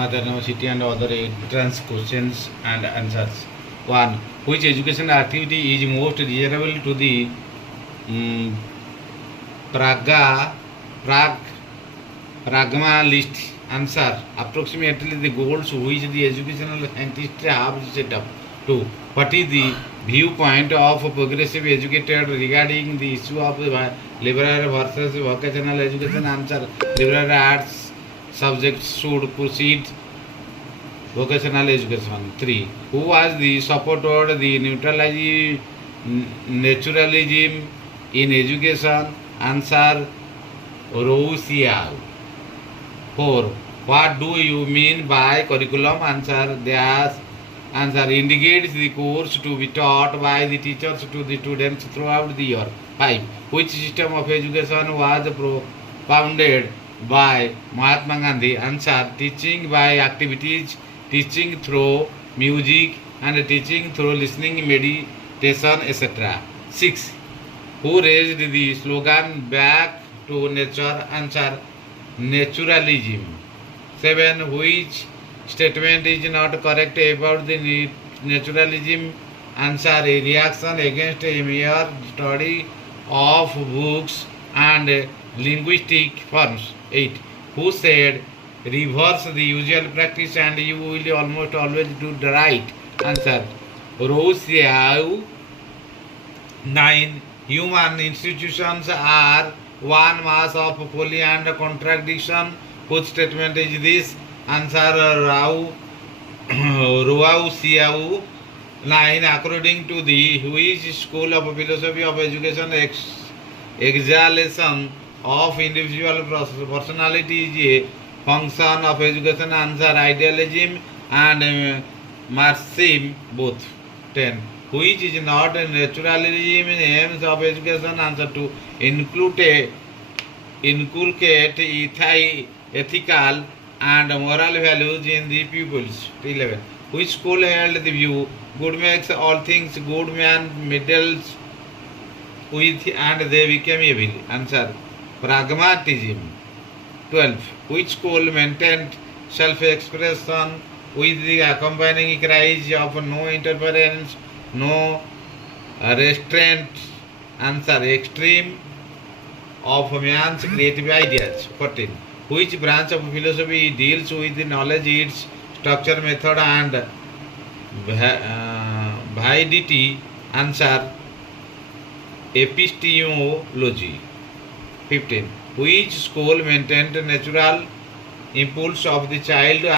Mother University and other entrance questions and answers. 1. Which educational activity is most desirable to the um, Praga, Prague, Pragma list? Answer. Approximately the goals which the educational scientists have set up. 2. What is the viewpoint of progressive educated regarding the issue of liberal versus vocational education? Answer. Liberal arts subjects should proceed vocational education. 3. Who was the supported the naturalism in education? Answer. Rousseau. 4. What do you mean by curriculum? Answer. Answer indicates the course to be taught by the teachers to the students throughout the year. 5. Which system of education was propounded by Mahatma Gandhi? Answer. Teaching by activities, teaching through music, and teaching through listening, meditation, etc. 6. Who raised the slogan back to nature? Answer. Naturalism. 7. Which statement is not correct about the naturalism? Answer. A reaction against a mere study of books and linguistic forms. 8. Who said reverse the usual practice and you will almost always do the right? Answer. Rousseau. 9. Human institutions are one mass of folly and contradiction. Whose statement is this? Answer. Rousseau. 9. According to the which school of philosophy of education exaltation of individual personality is a function of education? Answer. Idealism and Marxism both. 10. Which is not a naturalism aims of education? Answer. To inculcate ethical and moral values in the pupils. 11. Which school held the view good makes all things good, man meddles with and they became evil? Answer. Pragmatism. 12. Which school maintained self-expression with the accompanying cries of no interference, no restraint? Answer. Extreme of man's creative ideas. 14. Which branch of philosophy deals with the knowledge, its structure, method, and validity? Answer. Epistemology. 15. Which school maintained natural impulse of the child